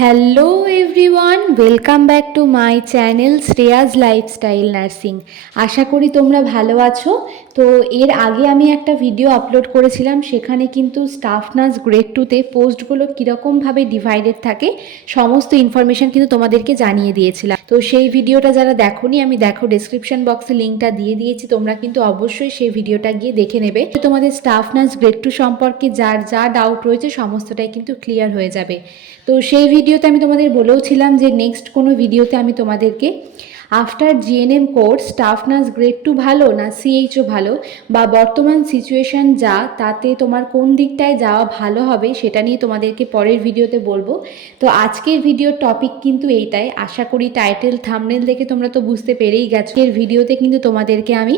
Hello everyone, welcome back to my channel Shreya's lifestyle nursing. আশা করি তোমরা ভালো আছো। তো এর আগে আমি একটা ভিডিও আপলোড করেছিলাম, সেখানে কিন্তু স্টাফ নার্স গ্রেড 2তে পোস্টগুলো কীরকমভাবে ডিভাইডেড থাকে সমস্ত ইনফরমেশান কিন্তু তোমাদেরকে জানিয়ে দিয়েছিলাম। তো সেই ভিডিওটা যারা দেখোনি, আমি ডেসক্রিপশন বক্সে লিঙ্কটা দিয়ে দিয়েছি, তোমরা কিন্তু অবশ্যই সেই ভিডিওটা গিয়ে দেখে নেবে। তোমাদের স্টাফ নার্স গ্রেড 2 সম্পর্কে যার যা ডাউট রয়েছে সমস্তটাই কিন্তু ক্লিয়ার হয়ে যাবে। তো সেই ভিডিওতে আমি তোমাদের বলেওছিলাম যে নেক্সট কোনো ভিডিওতে আমি তোমাদেরকে after GNM course staff nurse grade 2 ভালো না সিএইচও ভালো, বা বর্তমান সিচুয়েশান যা তাতে তোমার কোন দিকটায় যাওয়া ভালো হবে সেটা নিয়ে তোমাদেরকে পরের ভিডিওতে বলবো। তো আজকের ভিডিওর টপিক কিন্তু এইটাই। আশা করি টাইটেল থাম্বনেল দেখে তোমরা তো বুঝতে পেরেই গেছো। এর ভিডিওতে কিন্তু তোমাদেরকে আমি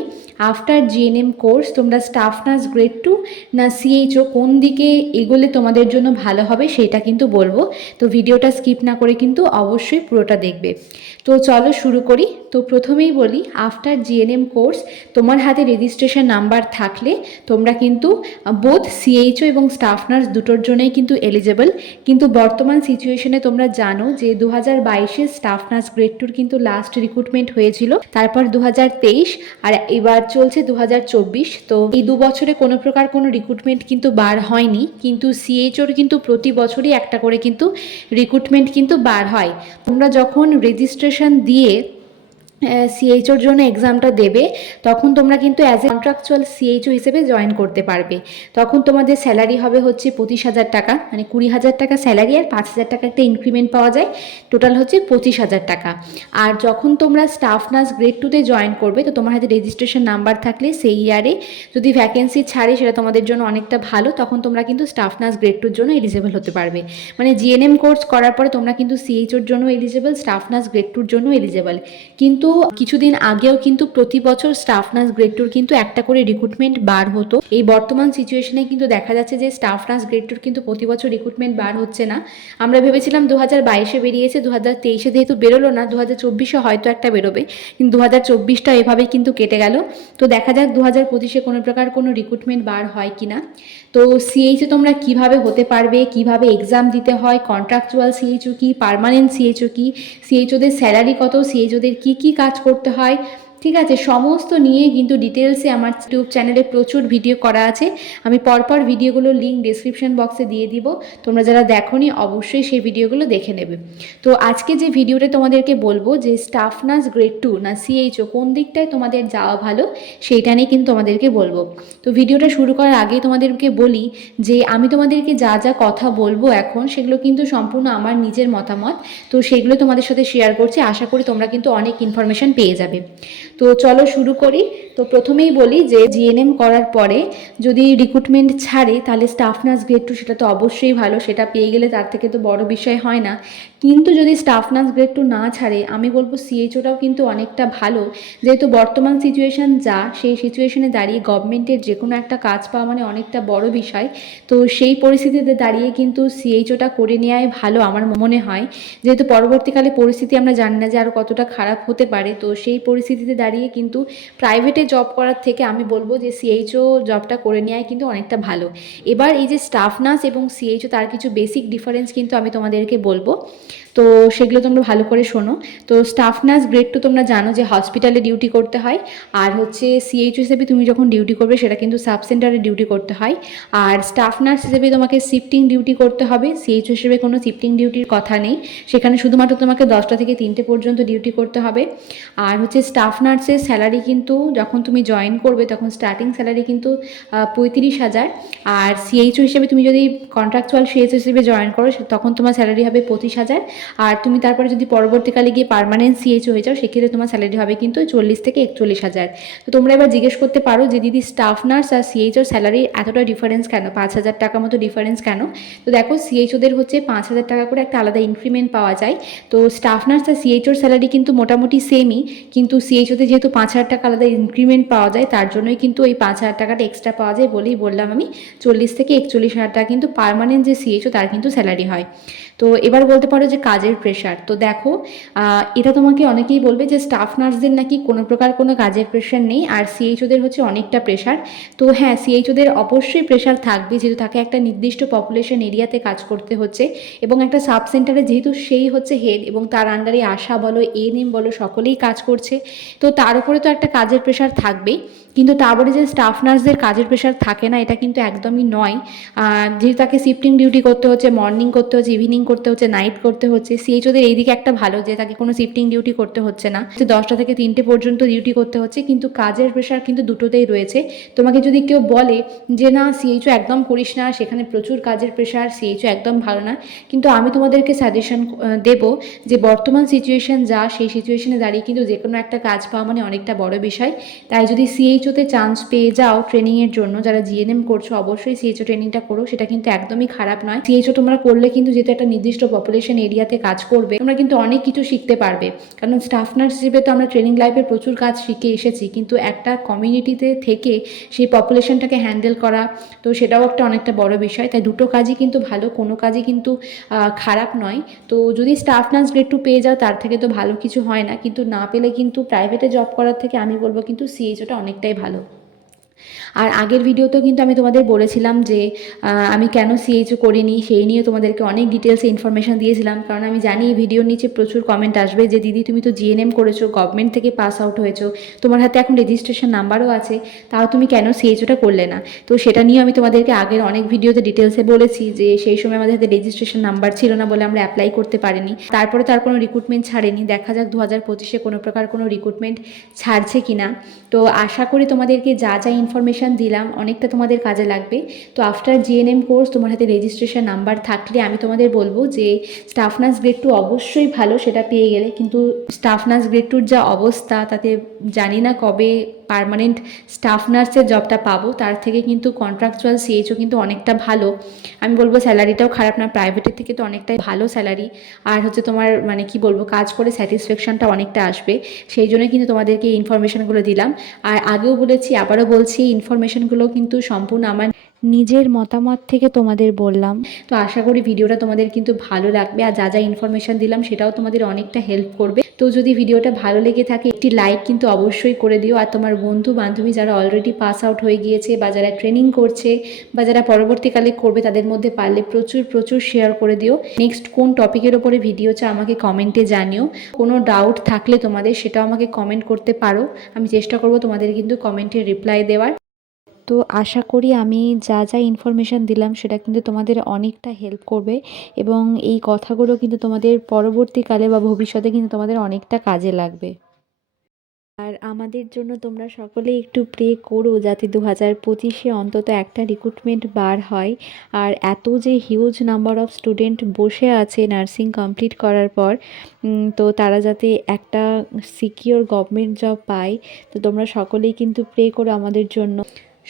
আফটার জিএনএম কোর্স তোমরা স্টাফ নার্স গ্রেড 2 না সিএইচও কোন দিকে এগোলে তোমাদের জন্য ভালো হবে সেটা কিন্তু বলবো। তো ভিডিওটা স্কিপ না করে কিন্তু অবশ্যই পুরোটা দেখবে। তো চলো শুরু করি। তো প্রথমেই বলি, আফটার জিএনএম কোর্স তোমার হাতে রেজিস্ট্রেশন নাম্বার থাকলে তোমরা কিন্তু বোথ সিএইচও এবং স্টাফ নার্স দুটোর জন্যই কিন্তু এলিজেবল। কিন্তু বর্তমান সিচুয়েশনে তোমরা জানো যে 2022-এ স্টাফ নার্স গ্রেড 2 কিন্তু লাস্ট রিক্রুটমেন্ট হয়েছিল, তারপর 2023 আর এবার চলছে 2024। তো এই 2 বছরে কোনো প্রকার কোনো রিক্রুটমেন্ট কিন্তু বার হয়নি, কিন্তু সিএইচওর কিন্তু প্রতি বছরই একটা করে কিন্তু রিক্রুটমেন্ট কিন্তু বার হয়। তোমরা যখন রেজিস্ট্রেশন দিয়ে সিএইচওর জন্য এক্সামটা দেবে তখন তোমরা কিন্তু অ্যাজ এ কন্ট্রাকচুয়াল সিএইচও হিসেবে জয়েন করতে পারবে। তখন তোমাদের স্যালারি হবে হচ্ছে 25,000 টাকা, মানে 20,000 টাকা স্যালারি আর 5,000 টাকা একটা ইনক্রিমেন্ট পাওয়া যায়, টোটাল হচ্ছে 25,000 টাকা। আর যখন তোমরা স্টাফ নার্স গ্রেড 2তে জয়েন করবে তো তোমার হাতে রেজিস্ট্রেশন নাম্বার থাকলে সেই ইয়ারে যদি ভ্যাকেন্সি ছাড়ে সেটা তোমাদের জন্য অনেকটা ভালো, তখন তোমরা কিন্তু স্টাফ নার্স গ্রেড 2-র জন্য এলিজেবল হতে পারবে। মানে জিএনএম কোর্স করার পরে তোমরা কিন্তু সিএইচওর জন্য এলিজেবল, স্টাফ নার্স গ্রেড 2-র জন্য এলিজেবল। কিন্তু কিছুদিন আগেও কিন্তু প্রতি বছর স্টাফ নার্স গ্রেড 2-র কিন্তু একটা করে রিক্রুটমেন্ট বার হতো। এই বর্তমান সিচুয়েশনে কিন্তু দেখা যাচ্ছে যে স্টাফ নার্স গ্রেড 2-র কিন্তু প্রতি বছর রিক্রুটমেন্ট বার হচ্ছে না। আমরা ভেবেছিলাম 2022-এ বেরিয়েছে, 2023-এ যেহেতু বেরোলো না, 2024-এ হয়তো একটা বেরোবে, কিন্তু 2024টা এভাবেই কিন্তু কেটে গেল। তো দেখা যাক 2025-এ কোনো প্রকার কোনো রিক্রুটমেন্ট বার হয় কিনা। তো সিএইচও তোমরা কিভাবে হতে পারবে, কিভাবে এক্সাম দিতে হয়, কন্ট্রাকচুয়াল সিএইচও কি, পার্মানেন্ট সিএইচও কি, সিএইচওদের স্যালারি কত, সিএইচওদের কী কী কাজ করতে হয়, ঠিক আছে, সমস্ত নিয়ে কিন্তু ডিটেলসে আমার ইউটিউব চ্যানেলে প্রচুর ভিডিও করা আছে। আমি পরপর ভিডিওগুলোর লিঙ্ক ডিসক্রিপশন বক্সে দিয়ে দিব, তোমরা যারা দেখোনি অবশ্যই সেই ভিডিওগুলো দেখে নেবে। তো আজকে যে ভিডিওটা তোমাদেরকে বলবো যে স্টাফ নার্স গ্রেড 2 না সিএইচও কোন দিকটায় তোমাদের যাওয়া ভালো সেইটা নিয়ে কিন্তু তোমাদেরকে বলবো। তো ভিডিওটা শুরু করার আগে তোমাদেরকে বলি যে আমি তোমাদেরকে যা যা কথা বলবো এখন সেগুলো কিন্তু সম্পূর্ণ আমার নিজের মতামত, তো সেগুলো তোমাদের সাথে শেয়ার করছি। আশা করি তোমরা কিন্তু অনেক ইনফরমেশন পেয়ে যাবে। তো চলো শুরু করি। তো প্রথমেই বলি যে জিএনএম করার পরে যদি রিক্রুটমেন্ট ছাড়ে তাহলে স্টাফ নার্স গ্রেড 2 সেটা তো অবশ্যই ভালো, সেটা পেয়ে গেলে তার থেকে তো বড় বিষয় হয় না। কিন্তু যদি স্টাফ নার্স গ্রেড 2 না ছাড়ে আমি বলবো সিএইচওটাও কিন্তু অনেকটা ভালো, যেহেতু বর্তমান সিচুয়েশান যা সেই সিচুয়েশনে দাঁড়িয়ে গভর্নমেন্টের যে কোনো একটা কাজ পাওয়া মানে অনেকটা বড় বিষয়। তো সেই পরিস্থিতিতে দাঁড়িয়ে কিন্তু সিএইচওটা করে নেওয়াই ভালো আমার মনে হয়, যেহেতু পরবর্তীকালে পরিস্থিতি আমরা জানি না যে আরও কতটা খারাপ হতে পারে। তো সেই পরিস্থিতিতে দাঁড়িয়ে কিন্তু প্রাইভেটে জব করার থেকে আমি বলবো যে সিএইচও জবটা করে নেওয়াই কিন্তু অনেকটা ভালো। এবার এই যে স্টাফ নার্স এবং সিএইচও তার কিছু বেসিক ডিফারেন্স কিন্তু আমি তোমাদেরকে বলবো, তো সেগুলো তোমরা ভালো করে শোনো। তো স্টাফ নার্স গ্রেড 2 তোমরা জানো যে হসপিটালে ডিউটি করতে হয়, আর হচ্ছে সিএইচও হিসেবে তুমি যখন ডিউটি করবে সেটা কিন্তু সাব সেন্টারে ডিউটি করতে হয়। আর স্টাফ নার্স হিসেবে তোমাকে শিফটিং ডিউটি করতে হবে, সিএইচও হিসেবে কোনো শিফটিং ডিউটির কথা নেই, সেখানে শুধুমাত্র তোমাকে 10টা থেকে 3টে পর্যন্ত ডিউটি করতে হবে। আর হচ্ছে স্টাফ নার্সের স্যালারি কিন্তু যখন তুমি জয়েন করবে তখন স্টার্টিং স্যালারি কিন্তু 35,000, আর সিএইচও হিসেবে তুমি যদি কন্ট্রাকচুয়াল সিএইচও হিসেবে জয়েন করো তখন তোমার স্যালারি হবে 25,000, আর তুমি তারপরে যদি পরবর্তীকালে গিয়ে পার্মানেন্ট সিএইচও হয়ে যাও সেক্ষেত্রে তোমার স্যালারি হবে কিন্তু 40 থেকে 41,000। তো তোমরা এবার জিজ্ঞেস করতে পারো যে দিদি স্টাফ নার্স আর সিএইচওর স্যালারির এতটা ডিফারেন্স কেন, 5,000 টাকা মতো ডিফারেন্স কেন? তো দেখো সিএইচওদের হচ্ছে 5,000 টাকা করে একটা আলাদা ইনক্রিমেন্ট পাওয়া যায়। তো স্টাফ নার্স আর সিএইচওর স্যালারি কিন্তু মোটামুটি সেমই, কিন্তু সিএইচওতে যেহেতু 5,000 টাকা আলাদা ইনক্রিমেন্ট পাওয়া যায়, তার জন্যই কিন্তু ওই 5,000 টাকাটা এক্সট্রা পাওয়া যায় বলেই বললাম আমি 40 থেকে 41,000 টাকা কিন্তু পার্মানেন্ট যে সিএইচও তার কিন্তু স্যালারি হয়। তো এবার বলতে পারো যে কাজের প্রেশার। তো দেখো এটা তোমাকে অনেকেই বলবে যে স্টাফ নার্সদের নাকি কোনো প্রকার কোনো কাজের প্রেশার নেই, আর সিএইচওদের হচ্ছে অনেকটা প্রেশার। তো হ্যাঁ, সিএইচওদের অবশ্যই প্রেশার থাকবে, যেহেতু তাকে একটা নির্দিষ্ট পপুলেশন এরিয়াতে কাজ করতে হচ্ছে, এবং একটা সাব সেন্টারে যেহেতু সেই হচ্ছে হেড এবং তার আন্ডারে আশা বলো এএনএম বলো সকলেই কাজ করছে, তো তার উপরে তো একটা কাজের প্রেশার থাকবেই। কিন্তু তা বলে যে স্টাফ নার্সদের কাজের প্রেশার থাকে না, এটা কিন্তু একদমই নয়। যেহেতু তাকে শিফটিং ডিউটি করতে হচ্ছে, মর্নিং করতে হচ্ছে, ইভিনিং করতে হচ্ছে, নাইট করতে হচ্ছে, সিএইচওদের এই দিকে একটা ভালো যে তাকে কোনো শিফটিং ডিউটি করতে হচ্ছে না, 10টা থেকে 3টে পর্যন্ত ডিউটি করতে হচ্ছে, কিন্তু কাজের প্রেশার কিন্তু দুটোতেই রয়েছে। তোমাকে যদি কেউ বলে যে না সিএইচও একদম করিস না, সেখানে প্রচুর কাজের প্রেশার, সিএইচও একদম ভালো না, কিন্তু আমি তোমাদেরকে সাজেশন দেব যে বর্তমান সিচুয়েশন যা, সেই সিচুয়েশনে দাঁড়িয়ে কিন্তু যে কোনো একটা কাজ পাওয়া মানে অনেকটা বড় বিষয়। তাই যদি সিএইচওতে চান্স পেয়ে যাও ট্রেনিংয়ের জন্য, যারা জিএনএম করছো অবশ্যই সিএইচও ট্রেনিংটা করো, সেটা কিন্তু একদমই খারাপ নয়। সিএইচও তোমরা করলে কিন্তু যেহেতু একটা নির্দিষ্ট পপুলেশন এরিয়াতে কাজ করবে, তোমরা কিন্তু অনেক কিছু শিখতে পারবে। কারণ স্টাফ নার্স হিসেবে তো আমরা ট্রেনিং লাইফে প্রচুর কাজ শিখে এসেছি, কিন্তু একটা কমিউনিটিতে থেকে সেই পপুলেশনটাকে হ্যান্ডেল করা, তো সেটাও একটা অনেকটা বড় বিষয়। তাই দুটো কাজই কিন্তু ভালো, কোনো কাজই কিন্তু খারাপ নয়। তো যদি স্টাফ নার্স গ্রেড 2 পেয়ে যাও তার থেকে তো ভালো কিছু হয় না, কিন্তু না পেলে কিন্তু প্রাইভেটে জব করার থেকে আমি বলবো কিন্তু সিএইচওটা অনেকটাই ভালো। আর আগের ভিডিওতেও কিন্তু আমি তোমাদের বলেছিলাম যে আমি কেন সিএইচও করিনি, সেই নিয়ে তোমাদেরকে অনেক ডিটেলসে ইনফরমেশান দিয়েছিলাম, কারণ আমি জানি এই ভিডিওর নিচে প্রচুর কমেন্ট আসবে যে দিদি তুমি তো জিএনএম করেছো, গভর্নমেন্ট থেকে পাস আউট হয়েছো, তোমার হাতে এখন রেজিস্ট্রেশন নাম্বারও আছে, তাও তুমি কেন সিএইচওটা করলে না। তো সেটা নিয়ে আমি তোমাদেরকে আগের অনেক ভিডিওতে ডিটেলসে বলেছি যে সেই সময় আমাদের হাতে রেজিস্ট্রেশন নাম্বার ছিল না বলে আমরা অ্যাপ্লাই করতে পারিনি। তারপরে তার কোনো রিক্রুটমেন্ট ছাড়েনি, দেখা যাক 2025-এ কোনো প্রকার কোনো রিক্রুটমেন্ট ছাড়ছে কিনা। তো আশা করি তোমাদেরকে যা যা ইনফরমেশান দিলাম অনেকটা তোমাদের কাজে লাগবে। তো আফটার জিএনএম কোর্স তোমার হাতে রেজিস্ট্রেশন নাম্বার থাকলে আমি তোমাদের বলবো যে স্টাফ নার্স গ্রেড 2 অবশ্যই ভালো, সেটা পেয়ে গেলে। কিন্তু স্টাফ নার্স গ্রেড 2-র যা অবস্থা, তাতে জানি না কবে পার্মানেন্ট স্টাফ নার্সের জবটা পাবো, তার থেকে কিন্তু কন্ট্রাকচুয়াল সিএইচও কিন্তু অনেকটা ভালো। আমি বলবো স্যালারিটাও খারাপ না, প্রাইভেটের থেকে তো অনেকটাই ভালো স্যালারি। আর হচ্ছে তোমার মানে কি বলবো, কাজ করে স্যাটিসফ্যাকশনটা অনেকটা আসবে, সেই জন্যই কিন্তু তোমাদেরকে এই ইনফরমেশানগুলো দিলাম। আর আগেও বলেছি, আবারও বলছি, ইনফরমেশানগুলো কিন্তু সম্পূর্ণ আমার নিজের মতামত থেকে তোমাদের বললাম। তো আশা করি ভিডিওটা তোমাদের কিন্তু ভালো লাগবে, আর যা যা ইনফরমেশান দিলাম সেটাও তোমাদের অনেকটা হেল্প করবে। তো যদি ভিডিওটা ভালো লেগে থাকে একটি লাইক কিন্তু অবশ্যই করে দিও, আর তোমার বন্ধু বান্ধবী যারা অলরেডি পাস আউট হয়ে গিয়েছে বা যারা ট্রেনিং করছে বা যারা পরবর্তীকালে করবে, তাদের মধ্যে পারলে প্রচুর প্রচুর শেয়ার করে দিও। নেক্সট কোন টপিকের ওপরে ভিডিও চাও আমাকে কমেন্টে জানিও। কোনো ডাউট থাকলে তোমাদের সেটাও আমাকে কমেন্ট করতে পারো, আমি চেষ্টা করব তোমাদের কিন্তু কমেন্টে রিপ্লাই দেওয়ার। তো আশা করি আমি যা যা ইনফরমেশান দিলাম সেটা কিন্তু তোমাদের অনেকটা হেল্প করবে, এবং এই কথাগুলো কিন্তু তোমাদের পরবর্তীকালে বা ভবিষ্যতে কিন্তু তোমাদের অনেকটা কাজে লাগবে। আর আমাদের জন্য তোমরা সকলেই একটু প্রে করো যাতে 2025-এ অন্তত একটা রিক্রুটমেন্ট বার হয়। আর এত যে হিউজ নাম্বার অফ স্টুডেন্ট বসে আছে নার্সিং কমপ্লিট করার পর, তো তারা যাতে একটা সিকিওর গভর্নমেন্ট জব পায়, তো তোমরা সকলেই কিন্তু প্রে করো আমাদের জন্য।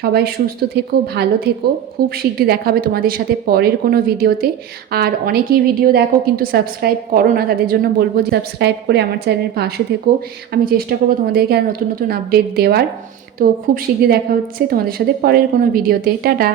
সবাই সুস্থ থেকো, ভালো থেকো, খুব শীঘ্রই দেখা হবে তোমাদের সাথে পরের কোনো ভিডিওতে। আর অনেকেই ভিডিও দেখো কিন্তু সাবস্ক্রাইব করো না, তাদের জন্য বলবো যে সাবস্ক্রাইব করে আমার চ্যানেলের পাশে থেকো। আমি চেষ্টা করবো তোমাদেরকে আর নতুন নতুন আপডেট দেওয়ার। তো খুব শীঘ্রই দেখা হচ্ছে তোমাদের সাথে পরের কোনো ভিডিওতে। টাটা।